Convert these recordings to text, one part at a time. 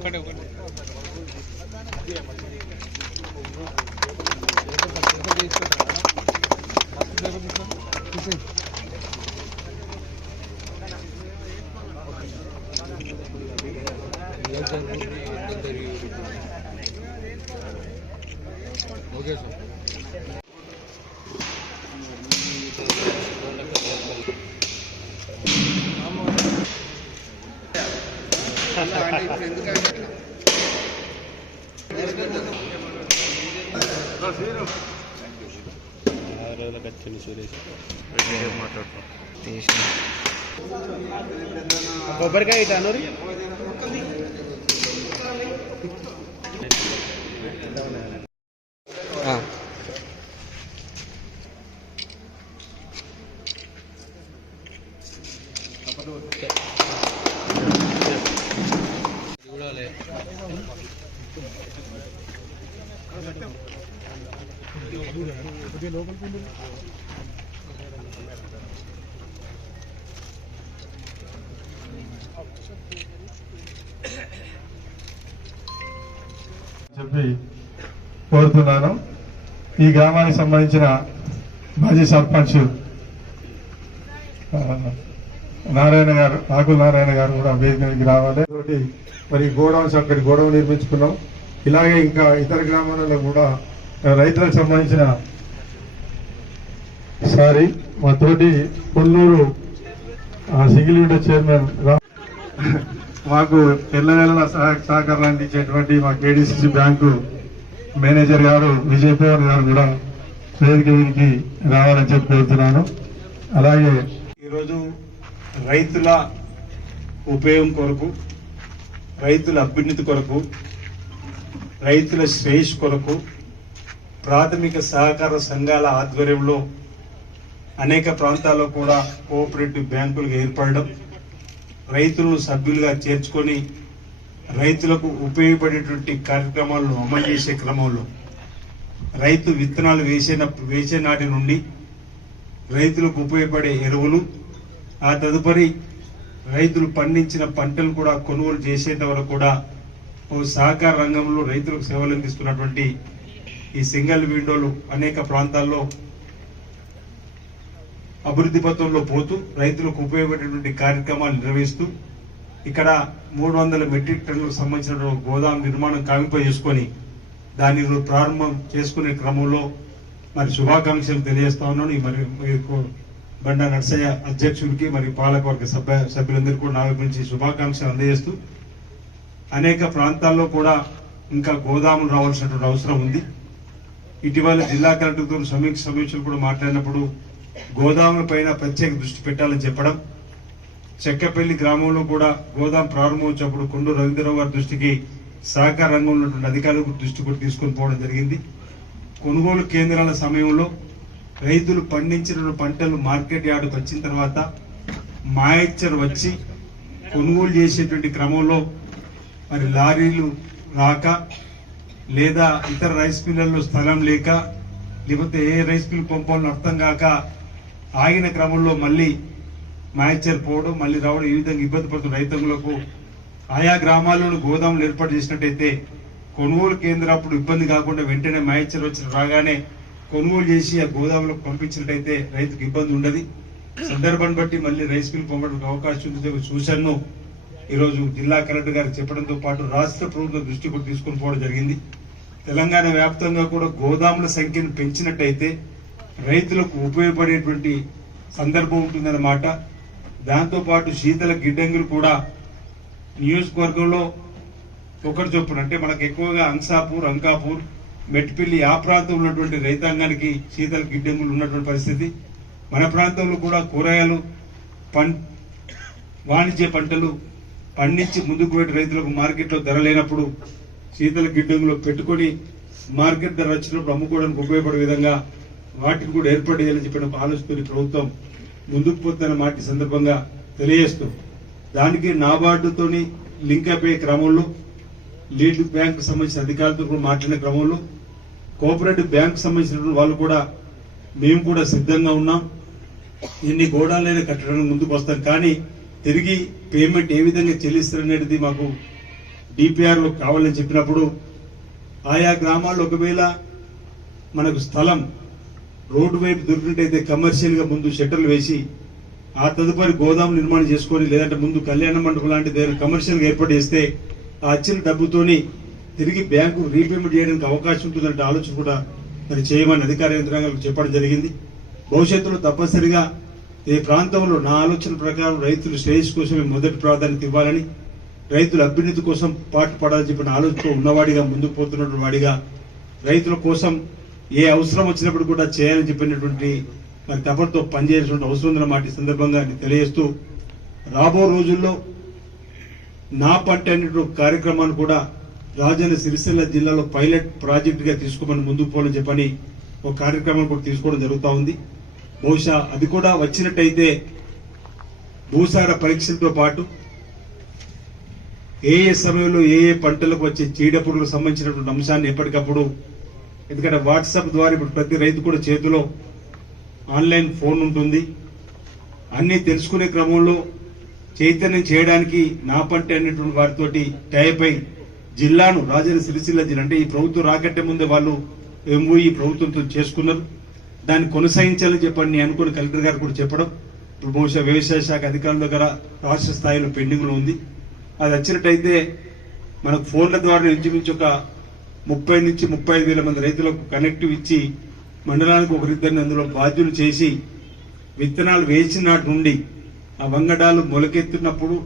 ఒకటి ఒకటి okay sir. ఎందుకంటే కొబ్బరికాయ ఇటు అనూరి చెప్పి కోరుతున్నాను. ఈ గ్రామానికి సంబంధించిన మాజీ సర్పంచ్ నారాయణ గారు ఆకుల నారాయణ గారు కూడా వేదికకి రావాలి. తోటి మరి గోడౌన్స్ అక్కడి గోడౌన్ నిర్మించుకున్నాం. ఇలాగే ఇంకా ఇతర గ్రామాలలో కూడా రైతులకు సంబంధించిన సారీ మా తోటి కొల్లూరు సింగిల్ విండో చైర్మన్ రా మాకు ఎల్లవేళలా సహాయ- సహకారాలు అందించేటువంటి మా కేడీసీసీ బ్యాంకు మేనేజర్ గారు విజయ్ పవన్ గారు కూడా వేదిక వీరికి రావాలని చెప్పి కోరుతున్నాను. అలాగే ఈరోజు రైతుల ఉపయోగం కొరకు రైతుల అభ్యున్నతి కొరకు రైతుల శ్రేయస్ కొరకు ప్రాథమిక సహకార సంఘాల ఆధ్వర్యంలో అనేక ప్రాంతాల్లో కూడా కోఆపరేటివ్ బ్యాంకులు ఏర్పడడం రైతులను సభ్యులుగా చేర్చుకొని రైతులకు ఉపయోగపడేటువంటి కార్యక్రమాలను అమలు చేసే క్రమంలో రైతు విత్తనాలు వేసిన వేసే నాటి నుండి రైతులకు ఉపయోగపడే ఎరువులు ఆ తదుపరి రైతులు పండించిన పంటలు కూడా కొనుగోలు చేసేంత వరకు కూడా ఓ సహకార రంగంలో రైతులకు సేవలు అందిస్తున్నటువంటి ఈ సింగల్ విండోలు అనేక ప్రాంతాల్లో అభివృద్ధి పథంలో పోతూ రైతులకు ఉపయోగపడేటువంటి కార్యక్రమాలు నిర్వహిస్తూ ఇక్కడ మూడు వందల మెట్రిక్ టన్నులకు సంబంధించిన గోదాం నిర్మాణం కావింప చేసుకొని దాన్ని ప్రారంభం చేసుకునే క్రమంలో మరి శుభాకాంక్షలు తెలియజేస్తా ఉన్నాను. ఈ మరి బండ బండా నర్సయ్య అధ్యక్షుడికి మరి పాలకవర్గ సభ్య సభ్యులందరికీ కూడా నా వైపు నుంచి శుభాకాంక్షలు అందజేస్తూ అనేక ప్రాంతాల్లో కూడా ఇంకా గోదాములు రావాల్సినటువంటి అవసరం ఉంది. ఇటీవల జిల్లా కలెక్టర్తో సమీక్ష సమీక్షలు కూడా మాట్లాడినప్పుడు గోదాముల పైన ప్రత్యేక దృష్టి పెట్టాలని చెప్పడం చెక్కపల్లి గ్రామంలో కూడా గోదాం ప్రారంభమవుతున్నప్పుడు కొండూరు రవీంద్రరావు గారి దృష్టికి సహకార రంగంలో ఉన్నటువంటి అధికారులకు దృష్టి కూడా తీసుకొని పోవడం జరిగింది. కొనుగోలు కేంద్రాల సమయంలో రైతులు పండించిన పంటలు మార్కెట్ యార్డుకు వచ్చిన తర్వాత మాయచ్చర్ వచ్చి కొనుగోలు చేసేటువంటి క్రమంలో మరి లారీలు రాక లేదా ఇతర రైస్ మిల్లల్లో స్థలం లేక లేకపోతే ఏ రైస్ మిల్ పంపాలని అర్థం కాక ఆగిన క్రమంలో మళ్ళీ మాయచ్చర్ పోవడం మళ్ళీ రావడం ఈ విధంగా ఇబ్బంది పడుతున్న రైతులకు ఆయా గ్రామాల్లోని గోదాములు ఏర్పాటు చేసినట్టయితే కొనుగోలు కేంద్రం అప్పుడు ఇబ్బంది కాకుండా వెంటనే మాయచ్చర్ వచ్చిన రాగానే కొనుగోలు చేసి ఆ గోదాములకు పంపించినట్టయితే రైతుకు ఇబ్బంది ఉండదు. సందర్భాన్ని బట్టి మళ్ళీ రైస్ మిల్ పంపడానికి అవకాశం ఉంది. ఒక సూచనను ఈరోజు జిల్లా కలెక్టర్ గారికి చెప్పడంతో పాటు రాష్ట్ర ప్రభుత్వం దృష్టి కూడా తీసుకొని పోవడం జరిగింది. తెలంగాణ వ్యాప్తంగా కూడా గోదాముల సంఖ్యను పెంచినట్టయితే రైతులకు ఉపయోగపడేటువంటి సందర్భం ఉంటుందన్నమాట. దాంతో పాటు శీతల గిడ్డంగులు కూడా నియోజకవర్గంలో ఒకరు చొప్పున అంటే మనకు ఎక్కువగా అంసాపూర్ అంకాపూర్ మెట్టిపల్లి ఆ ప్రాంతంలో ఉన్నటువంటి రైతాంగానికి శీతల గిడ్డంగులు ఉన్నటువంటి పరిస్థితి. మన ప్రాంతంలో కూడా కూరగాయలు పం వాణిజ్య పంటలు పండించి ముందుకు పెట్టి రైతులకు మార్కెట్లో ధర లేనప్పుడు శీతల గిడ్డంగులో పెట్టుకొని మార్కెట్ ధర వచ్చినప్పుడు అమ్ముకోవడానికి ఉపయోగపడే విధంగా వాటిని కూడా ఏర్పాటు చేయాలని చెప్పిన ఒక ప్రభుత్వం ముందుకు పోతున్న మాట సందర్భంగా తెలియజేస్తూ దానికి నాబార్డుతోని లింక్ అయిపోయే క్రమంలో లీడ్ బ్యాంక్ సంబంధించిన అధికారులతో కూడా మాట్లాడిన క్రమంలో కోఆపరేటివ్ బ్యాంక్ సంబంధించిన వాళ్ళు కూడా మేము కూడా సిద్ధంగా ఉన్నాం. ఎన్ని గోడాలైనా కట్టడానికి ముందుకు వస్తాం. కానీ తిరిగి పేమెంట్ ఏ విధంగా చెల్లిస్తారనేది మాకు డిపిఆర్లో కావాలని చెప్పినప్పుడు ఆయా గ్రామాల్లో ఒకవేళ మనకు స్థలం రోడ్డు వైపు దొరికినట్టయితే కమర్షియల్గా ముందు షట్టర్లు వేసి ఆ తదుపరి గోదాం నిర్మాణం చేసుకొని లేదంటే ముందు కళ్యాణ మండపం లాంటి దగ్గర కమర్షియల్గా ఏర్పాటు చేస్తే ఆ వచ్చిన డబ్బుతోని తిరిగి బ్యాంకు రీపేమెంట్ చేయడానికి అవకాశం ఉంటుందంటే ఆలోచన కూడా మరి చేయమని అధికార యంత్రాంగాలకు చెప్పడం జరిగింది. భవిష్యత్తులో తప్పనిసరిగా ఈ ప్రాంతంలో నా ఆలోచన ప్రకారం రైతులు శ్రేయస్ కోసమే మొదటి ప్రాధాన్యత ఇవ్వాలని రైతుల అభ్యున్నతి కోసం పాటు పడాలని చెప్పిన ఆలోచన ఉన్నవాడిగా ముందుకు పోతున్నటువంటి వాడిగా రైతుల కోసం ఏ అవసరం వచ్చినప్పుడు కూడా చేయాలని చెప్పినటువంటి మరి తపనతో పనిచేయాల్సిన అవసరం ఉందన్నమాట ఈ సందర్భంగా తెలియజేస్తూ రాబో రోజుల్లో నా పంట అనేటువంటి కార్యక్రమాన్ని కూడా రాజన్న సిరిసిల్ల జిల్లాలో పైలట్ ప్రాజెక్ట్గా తీసుకోమని ముందుకు పోవాలని చెప్పని ఒక కార్యక్రమం కూడా తీసుకోవడం జరుగుతూ ఉంది. బహుశా అది కూడా వచ్చినట్టయితే భూసార పరీక్షలతో పాటు ఏ ఏ సమయంలో ఏ ఏ పంటలకు వచ్చే చీడపురుగులకు సంబంధించినటువంటి అంశాన్ని ఎప్పటికప్పుడు ఎందుకంటే వాట్సాప్ ద్వారా ఇప్పుడు ప్రతి రైతు కూడా చేతిలో ఆన్లైన్ ఫోన్ ఉంటుంది. అన్ని తెలుసుకునే క్రమంలో చైతన్యం చేయడానికి నా పంట అనేటువంటి వారితోటి టైప్ అయి జిల్లాను రాజన్న సిరిసిల్ల జిల్లా అంటే ఈ ప్రభుత్వం రాకట్టే ముందే వాళ్ళు ఎంఓఈ ప్రభుత్వంతో చేసుకున్నారు. దాన్ని కొనసాగించాలని చెప్పని నేను అనుకుని కలెక్టర్ గారు కూడా చెప్పడం. ఇప్పుడు బహుశా వ్యవసాయ శాఖ అధికారుల దగ్గర రాష్ట్ర స్థాయిలో పెండింగ్లో ఉంది. అది వచ్చినట్టయితే మనకు ఫోన్ల ద్వారా ఇంచుమించు ఒక ముప్పై నుంచి ముప్పై ఐదు వేల మంది రైతులకు కనెక్టివ్ ఇచ్చి మండలానికి ఒకరిద్దరిని అందులో బాధ్యులు చేసి విత్తనాలు వేసిన నాటి నుండి ఆ వంగడాలు మొలకెత్తినప్పుడు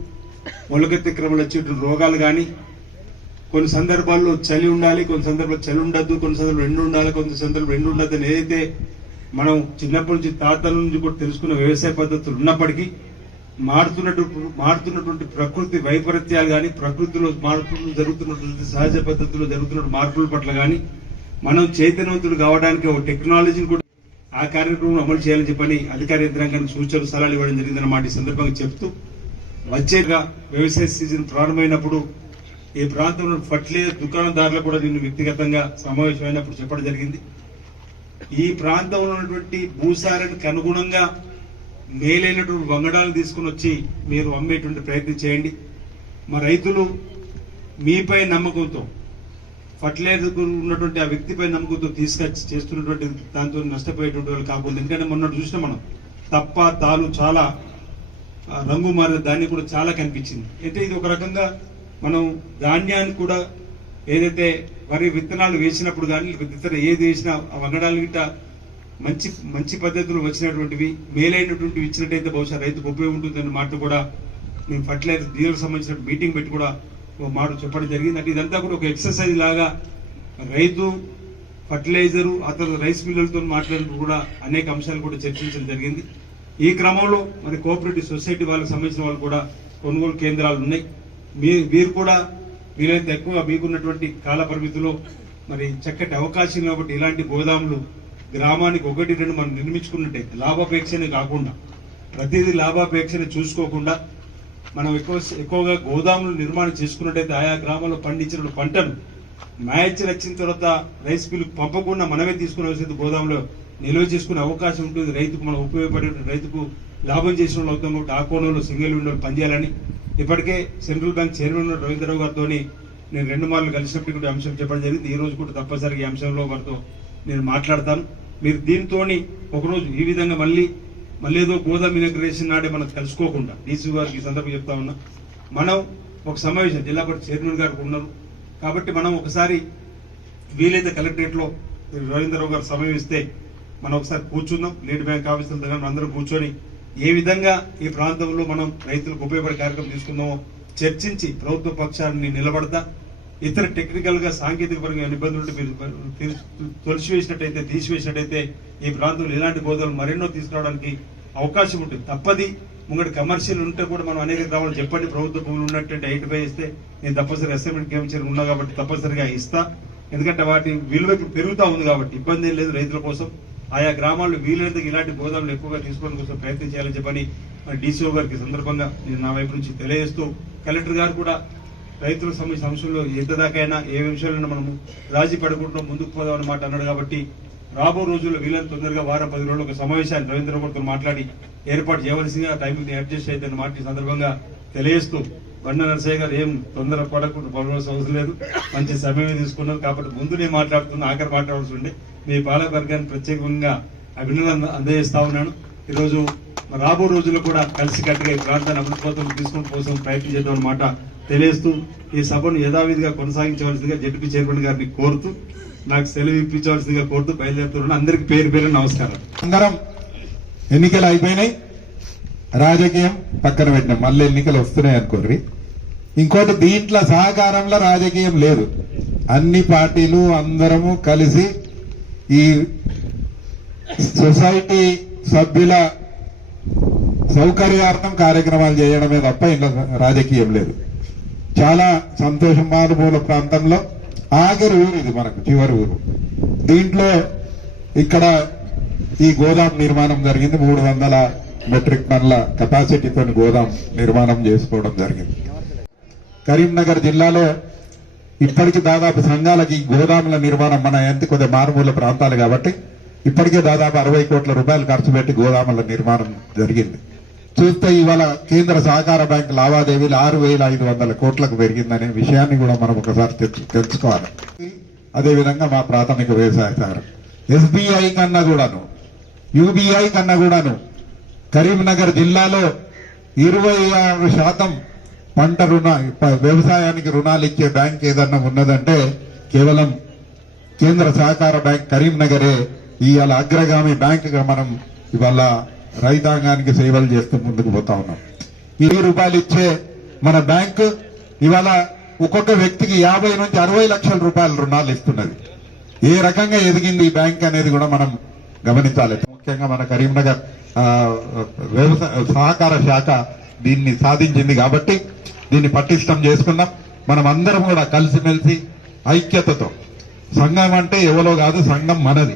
మొలకెత్తే క్రమంలో వచ్చేటువంటి రోగాలు కానీ కొన్ని సందర్భాల్లో చలి ఉండాలి కొన్ని సందర్భాల్లో చలి ఉండద్దు కొన్ని సందర్భాలు ఎండు ఉండాలి కొన్ని సందర్భాలు ఎండు ఉండద్దు అని ఏదైతే మనం చిన్నప్పటి నుంచి తాతల నుంచి కూడా తెలుసుకున్న వ్యవసాయ పద్ధతులు ఉన్నప్పటికీ మారుతున్నటువంటి మారుతున్నటువంటి ప్రకృతి వైపరీత్యాలు కానీ ప్రకృతిలో మార్పులు జరుగుతున్నటువంటి సహజ పద్ధతిలో జరుగుతున్న మార్పుల పట్ల కానీ మనం చైతన్యవంతులు కావడానికి ఒక టెక్నాలజీని కూడా ఆ కార్యక్రమం అమలు చేయాలని చెప్పని అధికార యంత్రాంగానికి సూచనలు సలహాలు ఇవ్వడం జరిగిందన్నమాట ఈ సందర్భంగా చెప్తూ వచ్చేగా వ్యవసాయ సీజన్ ప్రారంభమైనప్పుడు ఈ ప్రాంతంలో ఫర్టిలైజర్ దుకాణదారులు కూడా నిన్ను వ్యక్తిగతంగా సమావేశమైనప్పుడు చెప్పడం జరిగింది. ఈ ప్రాంతంలో ఉన్నటువంటి భూసారానికి అనుగుణంగా మేలైనటువంటి వంగడాలు తీసుకుని వచ్చి మీరు అమ్మేటువంటి ప్రయత్నం చేయండి. మా రైతులు మీపై నమ్మకంతో ఫర్టిలైజర్ ఉన్నటువంటి ఆ వ్యక్తిపై నమ్మకంతో తీసుకొచ్చి చేస్తున్నటువంటి దాంతో నష్టపోయేటువంటి వాళ్ళు కాకుండా ఎందుకంటే మొన్న చూసిన మనం తప్ప తాలు చాలా రంగు మారిన దాన్ని కూడా చాలా కనిపించింది. అయితే ఇది ఒక రకంగా మనం ధాన్యాన్ని కూడా ఏదైతే వరి విత్తనాలు వేసినప్పుడు కానీ ఇతర ఏది వేసినా ఆ వంగడాలు గిట్ట మంచి మంచి పద్ధతులు వచ్చినటువంటివి మేలైనటువంటివి ఇచ్చినట్టయితే బహుశా రైతుకు ఉపయోగం ఉంటుందన్న మాట కూడా మేము ఫర్టిలైజర్ దీనికి సంబంధించిన మీటింగ్ పెట్టి కూడా ఒక మాట చెప్పడం జరిగింది. అంటే ఇదంతా కూడా ఒక ఎక్సర్సైజ్ లాగా రైతు ఫర్టిలైజరు అతను రైస్ మిల్లర్లతో మాట్లాడినప్పుడు కూడా అనేక అంశాలు కూడా చర్చించడం జరిగింది. ఈ క్రమంలో మరి కోఆపరేటివ్ సొసైటీ వాళ్ళకి సంబంధించిన వాళ్ళు కూడా కొనుగోలు కేంద్రాలు ఉన్నాయి. మీ మీరు కూడా వీలైతే ఎక్కువ మీకున్నటువంటి కాల పరిమితిలో మరి చక్కటి అవకాశం కాబట్టి ఇలాంటి గోదాములు గ్రామానికి ఒకటి రెండు మనం నిర్మించుకున్నట్టయితే లాభాపేక్షనే కాకుండా ప్రతిదీ లాభాపేక్షని చూసుకోకుండా మనం ఎక్కువ ఎక్కువగా గోదాములు నిర్మాణం చేసుకున్నట్టయితే ఆయా గ్రామాల్లో పండించిన పంటను మ్యాచ్ వచ్చిన తర్వాత రైస్ మిల్లు పంపకుండా మనమే తీసుకునే అవసరం గోదాములో నిల్వ చేసుకునే అవకాశం ఉంటుంది. రైతుకు మనం ఉపయోగపడే రైతుకు లాభం చేసిన వాళ్ళు అవుతాం కాబట్టి ఆ కోణంలో సింగిల్ విండోలు పనిచేయాలని. ఇప్పటికే సెంట్రల్ బ్యాంక్ చైర్మన్ రవీంద్రరావు గారితో నేను రెండు మార్లు కలిసినప్పుడు కూడా అంశం చెప్పడం జరిగింది. ఈ రోజు కూడా తప్పనిసరిగా ఈ అంశంలో వారితో నేను మాట్లాడతాను. మీరు దీంతో ఒకరోజు ఈ విధంగా మళ్ళీ మళ్ళీ ఏదో గోదాం ఇనాగ్రేషన్ నాడే మనం తెలుసుకోకుండా డీసీ గారికి ఈ సందర్భం చెప్తా ఉన్నా. మనం ఒక సమావేశం జిల్లా పరిషత్ చైర్మన్ గారు ఉన్నారు. కాబట్టి మనం ఒకసారి వీలైతే కలెక్టరేట్లో రవీంద్రరావు గారు సమయమిస్తే మనం ఒకసారి కూర్చుందాం. లీడ్ బ్యాంక్ ఆఫీసుల దగ్గర అందరం కూర్చొని ఏ విధంగా ఈ ప్రాంతంలో మనం రైతులకు ఉపయోగపడే కార్యక్రమం తీసుకుందామో చర్చించి ప్రభుత్వ పక్షాన్ని నిలబడతా ఇతర టెక్నికల్గా సాంకేతిక పరంగా ఇబ్బందులు మీరు తొలిసివేసినట్టయితే తీసివేసినట్టయితే ఈ ప్రాంతంలో ఇలాంటి గోదాలు మరెన్నో తీసుకురావడానికి అవకాశం ఉంటుంది. తప్పది. ముంగడు కమర్షియల్ ఉంటే కూడా మనం అనేక గ్రామాలు చెప్పండి. ప్రభుత్వ భూములు ఉన్నట్టు ఐడెంటిఫై చేస్తే నేను తప్పనిసరి అసైన్మెంట్ కేమించారు ఉన్నా కాబట్టి తప్పనిసరిగా ఇస్తా. ఎందుకంటే వాటి విలువ పెరుగుతూ ఉంది కాబట్టి ఇబ్బంది ఏం లేదు రైతుల కోసం. ఆయా గ్రామాల్లో వీలైనంత ఇలాంటి గోదాములు ఎక్కువగా తీసుకోవడం కోసం ప్రయత్నం చేయాలని చెప్పని డీసీఓ గారికి సందర్భంగా నేను నా వైపు నుంచి తెలియజేస్తూ కలెక్టర్ గారు కూడా రైతులకు సంబంధించిన అంశంలో ఎంత దాకైనా ఏ విషయాలను మనము రాజీ పడకుండా ముందుకు పోదాం అన్నమాట అన్నాడు కాబట్టి రాబో రోజుల్లో వీళ్ళని తొందరగా వారం పది రోజులు ఒక సమావేశాన్ని రవీంద్ర గౌడ్తో మాట్లాడి ఏర్పాటు చేయవలసిందిగా టైంకి అడ్జస్ట్ అయితే అన్న మాట ఈ సందర్భంగా తెలియజేస్తూ బండ నరసయ్య గారు ఏం తొందర పడకుండా పడవలసిన అవసరం లేదు. మంచి సమయం తీసుకున్నారు. కాబట్టి ముందు నేను మాట్లాడుతున్నా ఆఖరి మాట్లాడాల్సి ఉండే. మీ పాలకవర్గాన్ని ప్రత్యేకంగా అభినందన అందజేస్తా ఉన్నాను. ఈరోజు రాబో రోజుల్లో కూడా కలిసికట్టుగా ఈ ప్రాంతాన్ని అభివృద్ధి కోసం తీసుకుని కోసం ప్రయత్నం చేద్దాం అన్నమాట తెలియజేస్తూ ఈ సభను యథావిధిగా కొనసాగించవలసిందిగా జడ్పీ చైర్మన్ గారిని కోరుతూ నాకు సెలవు ఇప్పించవలసిందిగా కోరుతూ బయలుదేరుతున్నాను. అందరికీ పేరు పేరు నమస్కారం అందరం ఎన్నికలు అయిపోయినాయి. రాజకీయం పక్కన పెట్టినాం. మళ్ళీ ఎన్నికలు వస్తున్నాయి అనుకోర్రి. ఇంకోటి దీంట్లో సహకారంలో రాజకీయం లేదు. అన్ని పార్టీలు అందరము కలిసి ఈ సొసైటీ సభ్యుల సౌకర్యార్థం కార్యక్రమాలు చేయడమే తప్ప ఇంట్లో రాజకీయం లేదు. చాలా సంతోషం మారుమూల ప్రాంతంలో ఆఖరి ఊరు ఇది మనకు చివరి ఊరు. దీంట్లో ఇక్కడ ఈ గోదాం నిర్మాణం జరిగింది. మూడు వందల మెట్రిక్ టన్ల కెపాసిటీతో గోదాం నిర్మాణం చేసుకోవడం జరిగింది. కరీంనగర్ జిల్లాలో ఇప్పటికి దాదాపు సంఘాలకి గోదాముల నిర్మాణం మన ఎంత కొద్దిగా మారుమూల ప్రాంతాలు కాబట్టి ఇప్పటికే దాదాపు అరవై కోట్ల రూపాయలు ఖర్చు పెట్టి గోదాముల నిర్మాణం జరిగింది. చూస్తే ఇవాళ కేంద్ర సహకార బ్యాంక్ లావాదేవీలు ఆరు వేల ఐదు వందల కోట్లకు పెరిగిందనే విషయాన్ని కూడా మనం ఒకసారి తెలుసుకోవాలి. అదేవిధంగా మా ప్రాథమిక వ్యవసాయ శాఖ. ఎస్బీఐ కన్నా కూడాను యూబీఐ కన్నా కూడాను కరీంనగర్ జిల్లాలో ఇరవై ఆరు శాతం పంట రుణ వ్యవసాయానికి రుణాలు ఇచ్చే బ్యాంక్ ఏదన్నా ఉన్నదంటే కేవలం కేంద్ర సహకార బ్యాంక్ కరీంనగరే. ఇవాళ అగ్రగామి బ్యాంకుగా మనం ఇవాళ రైతాంగానికి సేవలు చేస్తూ ముందుకు పోతా ఉన్నాం. ఇరవై రూపాయలు ఇచ్చే మన బ్యాంకు ఇవాళ ఒక్కొక్క వ్యక్తికి యాభై నుంచి అరవై లక్షల రూపాయల రుణాలు ఇస్తున్నది. ఏ రకంగా ఎదిగింది ఈ బ్యాంక్ అనేది కూడా మనం గమనించాలి. ముఖ్యంగా మన కరీంనగర్ వ్యవసాయ సహకార శాఖ దీన్ని సాధించింది కాబట్టి దీన్ని పటిష్టం చేసుకుందాం మనం అందరం కూడా కలిసిమెలిసి ఐక్యతతో. సంఘం అంటే ఎవరో కాదు సంఘం మనది.